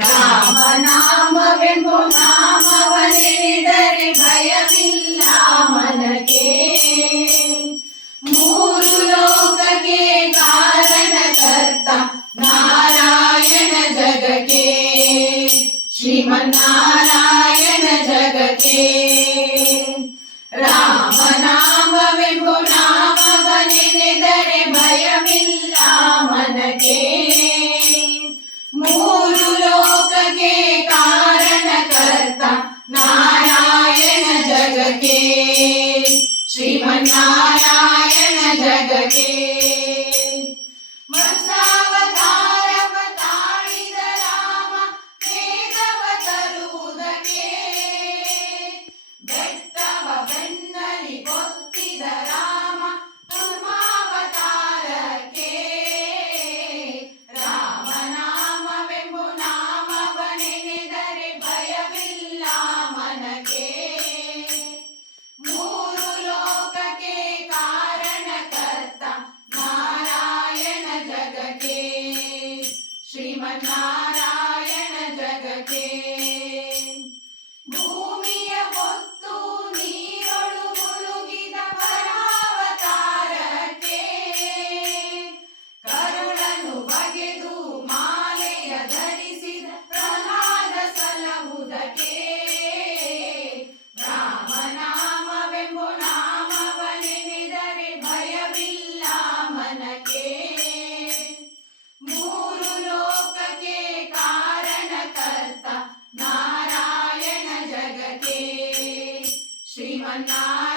ರಾಮನಾಮವೆಂಬು ನಾಮವನೆಳೆದರೆ ಭಯವಿಲ್ಲ ಮನಕ್ಕೆ. ಮೂರು ಲೋಕಕ್ಕೆ ಕಾರಣಕರ್ತ ನಾರಾಯಣ ಜಗಕ್ಕೆ, ಶ್ರೀಮನ್ನಾರಾಯಣ ಜಗಕ್ಕೆ. ರಾಮನಾಮವೆಂಬು ನಾಮವನೆಳೆದರೆ ಭಯವಿಲ್ಲ ಮನಕ್ಕೆ. ಮೂರು ಲೋಕಕ್ಕೆ ಕಾರಣಕರ್ತ ನಾರಾಯಣ ಜಗಕ್ಕೆ, ಶ್ರೀಮನ್ನಾರಾಯಣ ಜಗಕ್ಕೆ. ಮತ್ಸ್ಯಾವತಾರವ ತಾಳಿದ ರಾಮ ವೇದವ ತರುವುದಕ್ಕೆ, ಬೆಟ್ಟವ ಬೆನ್ನಲಿ ಗೊತ್ತಿದ ರಾಮ ಕೂರ್ಮಾವತಾರಕ್ಕೆ. ರಾಮನಾಮವೆಂಬು ನಾಮವನೆಳೆದರೆ ಭಯವಿಲ್ಲ ಮನಕ್ಕೆ. ಮೂರು ಲೋಕಕ್ಕೆ ಕಾರಣಕರ್ತ ನಾರಾಯಣ ಜಗಕ್ಕೆ, ಶ್ರೀಮನ್ನಾರಾಯಣ ಜಗಕ್ಕೆ. ಭೂಮಿಯ ಹೊತ್ತು ನೀರೊಳು ಮುಳುಗಿದ ಪರಾವತಾರಕ್ಕೆ, ಕರುಳನು ಬಗೆದು ಮಾಲೆಯ ಧರಿಸಿದ ಪ್ರಹ್ಲಾದ ಸಲಹುದಕ್ಕೆ. ರಾಮನಾಮವೆಂಬು ನಾಮವನೆಳೆದರೆ ಭಯವಿಲ್ಲ ಮನಕ್ಕೆ. ಮೂರು ಲೋಕಕ್ಕೆ ಕಾರಣಕರ್ತ ನಾರಾಯಣ ಜಗಕ್ಕೆ, ಶ್ರೀಮನ್ನಾರಾಯಣ